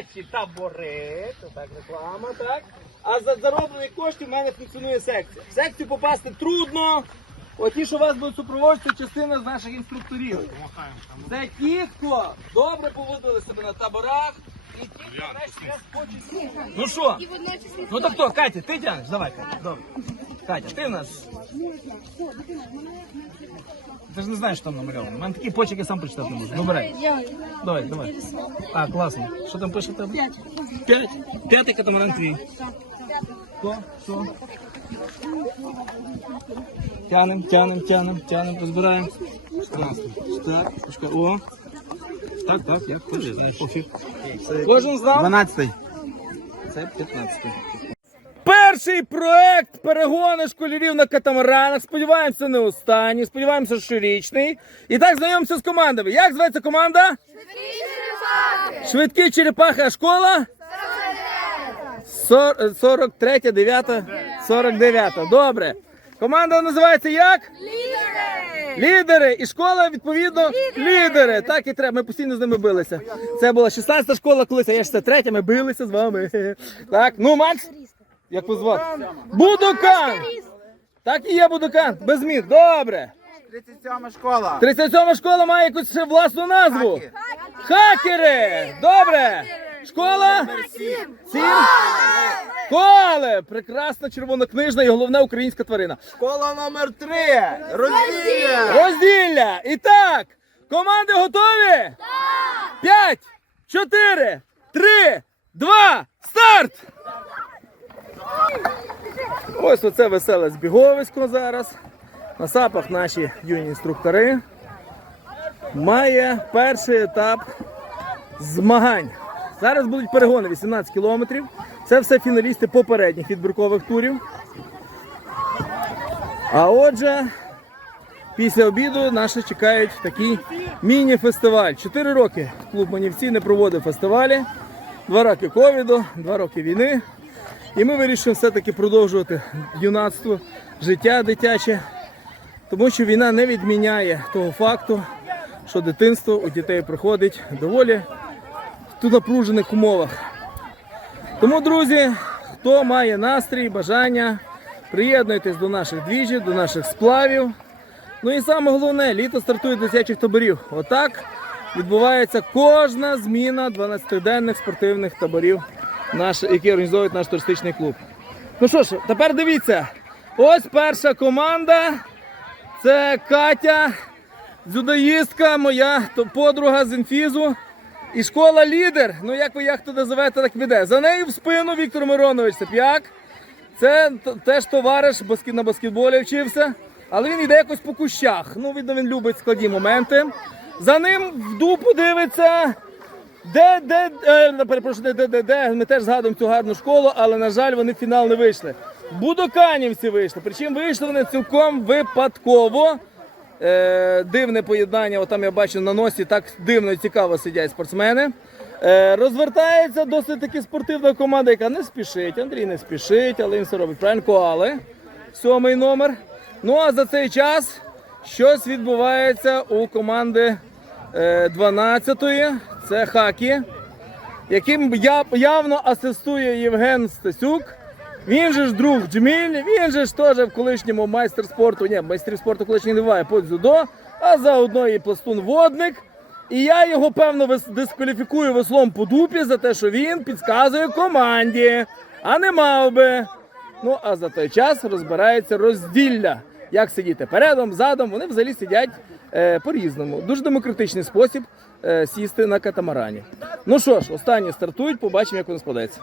дитячі табори, так реклама, так. А за зароблені кошти в мене функціонує секція. В секцію попасти трудно. От ті, що вас будуть супроводжувати, частина з наших інструкторів. Це ті, хто добре поводили себе на таборах, і ті, хто врешті хочуть. Ну що? Ну то хто? Катя, ти тянеш? Давай, Катя. Добре. Катя, ти в нас. Ти ж не знаєш, що там намальовано. У мене такі почерк, я сам прочитати не можу. Ну бери. Давай, давай. А, класно. Що там пише в тебе? П'ять. П'ять? П'ятий катамаран твій. Хто? Що? Тянем, тянем, тянем, тянем, розбираємо. Так, почекай. О. Так, так, як хочеш, знаєш, пофіг. Кожен знав? 12. Це 15. Перший проект перегони школярів на катамаранах. Сподіваємося, не останній. Сподіваємося, щорічний. І так знайомимося з командами. Як зветься команда? Швидкі черепахи, Швидкі а школа? 43, 9, 49. Добре. Команда називається як? Лідери! Лідери! І школа, відповідно, лідери. Так і треба. Ми постійно з ними билися. Це була 16-та школа колись, а я 63 ми билися з вами. Так, ну, Макс, як вас звати? Будукан! Так і є Будукан, без змін. Добре. 37 школа. 37 школа має якусь ще власну назву. Хакери! Добре! Школа? Сім? Коле! Прекрасна червонокнижна і головне українська тварина. Школа номер 3. Розділля. Розділля! І так, команди готові? Так! П'ять, чотири, три, два, старт! Ось оце веселе збіговисько зараз. На сапах наші юні інструктори. Має перший етап змагань. Зараз будуть перегони 18 кілометрів. Це все фіналісти попередніх відбіркових турів. А отже, після обіду нас чекають такий міні-фестиваль. Чотири роки клуб Манівці не проводив фестивалі. Два роки ковіду, два роки війни. І ми вирішили все-таки продовжувати юнацтво, життя дитяче, тому що війна не відміняє того факту, що дитинство у дітей проходить доволі в напружених умовах. Тому, друзі, хто має настрій, бажання, приєднуйтесь до наших двіжів, до наших сплавів. Ну і саме головне, літо стартує дитячих таборів. Отак відбувається кожна зміна 12-денних спортивних таборів, наш, які організовує наш туристичний клуб. Ну що ж, тепер дивіться. Ось перша команда. Це Катя, дзюдоїстка, моя подруга з інфізу. І школа лідер. Ну як ви як туди називаєте, так піде. За нею в спину Віктор Миронович Сап'як. Це теж товариш на баскетболі вчився, але він йде якось по кущах. Ну, видно, він любить складні моменти. За ним в дупу дивиться. Де, де, е, перепрошую, де, де, де, де. Ми теж згадуємо цю гарну школу, але, на жаль, вони в фінал не вийшли. Будоканівці вийшли. Причому вийшли вони цілком випадково. Е, дивне поєднання, отам я бачу на носі, так дивно і цікаво сидять спортсмени. Е, розвертається досить таки спортивна команда, яка не спішить. Андрій не спішить, але він все робить правильно. Коали. Сьомий номер. Ну а за цей час щось відбувається у команди е, 12-ї. Це хакі, яким явно асистує Євген Стасюк. Він же ж друг Джміль, він же ж теж в колишньому майстер спорту, ні, майстрів спорту колишній не буває по дзюдо, а заодно і пластун водник. І я його певно дискваліфікую веслом по дупі за те, що він підказує команді, а не мав би. Ну а за той час розбирається розділля. Як сидіти передом, задом, вони взагалі сидять е, по-різному. Дуже демократичний спосіб сісти на катамарані. Ну що ж, останні стартують, побачимо, як воно складається.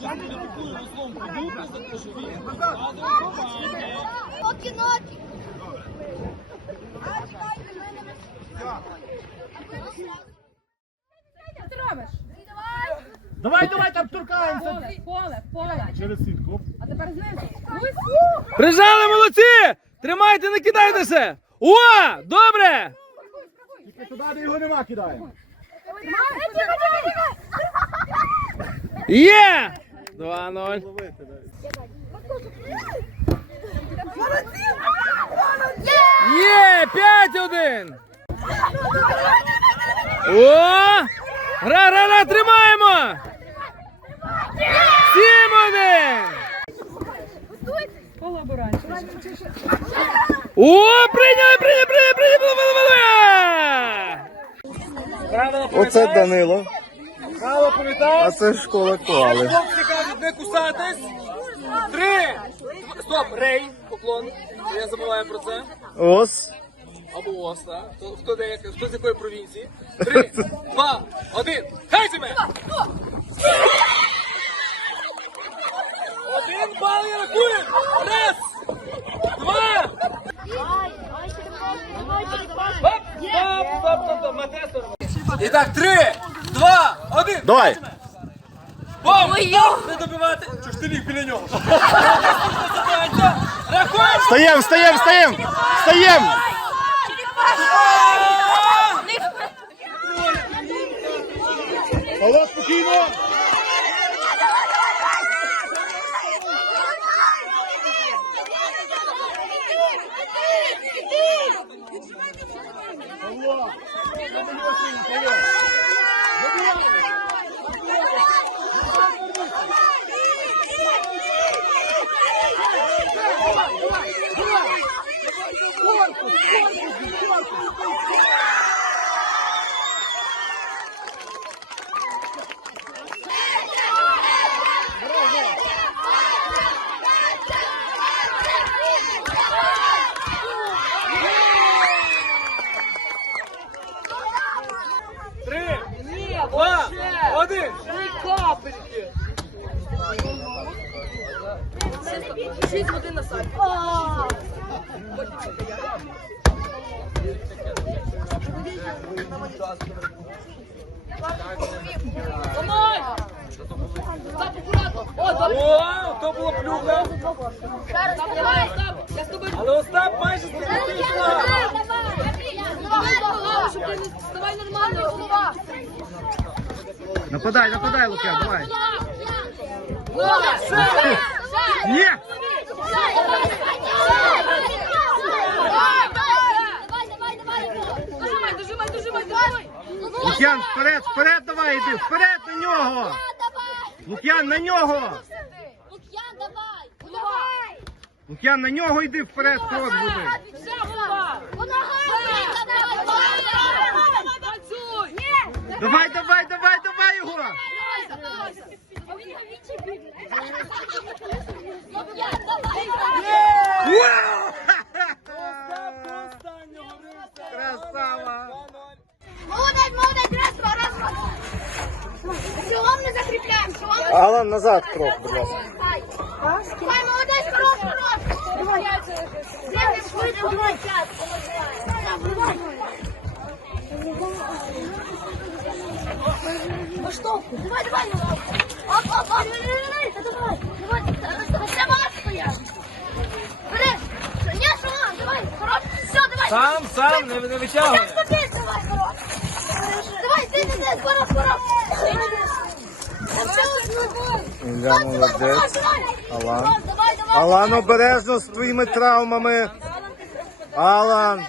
За те, що він. А, чекайте, Що ти робиш? Давай. Давай, там туркаємося. Поле, поле, поле. Через сітку. А тепер знизу. Прижали молодці! Тримайте, не кидайтеся! О! Добре! Тільки туди, де його нема, кидаємо. Є! 2-0. Є! 5-1! О! Гра, гра, гра, тримаємо! 7-1! Колаборація. О, прийняли, прийняли, прийняли, прийняли, прийняли, прийняли! Оце Данило, Право а це школа коали. Не кусатись. Три. Стоп, рей, поклон. Я забуваю про це. Ос. Або ос, так. Хто, хто, де, хто з якої провінції? Три, два, один. Хай мене! Один бал я рахую. Раз, два. Стоп, стоп, стоп, стоп, Матесор. І так, три, два, один. Давай. Бом! Не добивати! Чого ж ти ліг біля нього? Рахуємо! Встаєм, встаєм, встаєм! Встаєм! Алло, спокійно. Алло. Три, О, то було плюха. Але Остап майже. Давай нормально, голова. Нападай, нападай, Лука, давай. Ні! Лук'ян, вперед, вперед давай, іди, вперед на нього! Лук'ян, на нього! Лук'ян, давай! Давай! Лук'ян, на нього йди вперед, крок буде. Давай, давай, давай, давай його! Красава! Молодець, молодець, раз, два, раз, два. Силом не закріпляємо, силом не Алан, назад крок, будь ласка. Хорош. Давай. Давай, давай. Оп, оп, оп. Давай, давай. Давай, ще багато. Бери. Ні, шалом, давай. Хорош. Все, давай. Сам, сам, не витягуй. Як тобі, давай, хорош. Давай, ти не десь, хорош, хорош. Ілля молодець. Алан. Алан, обережно з твоїми травмами. Алан.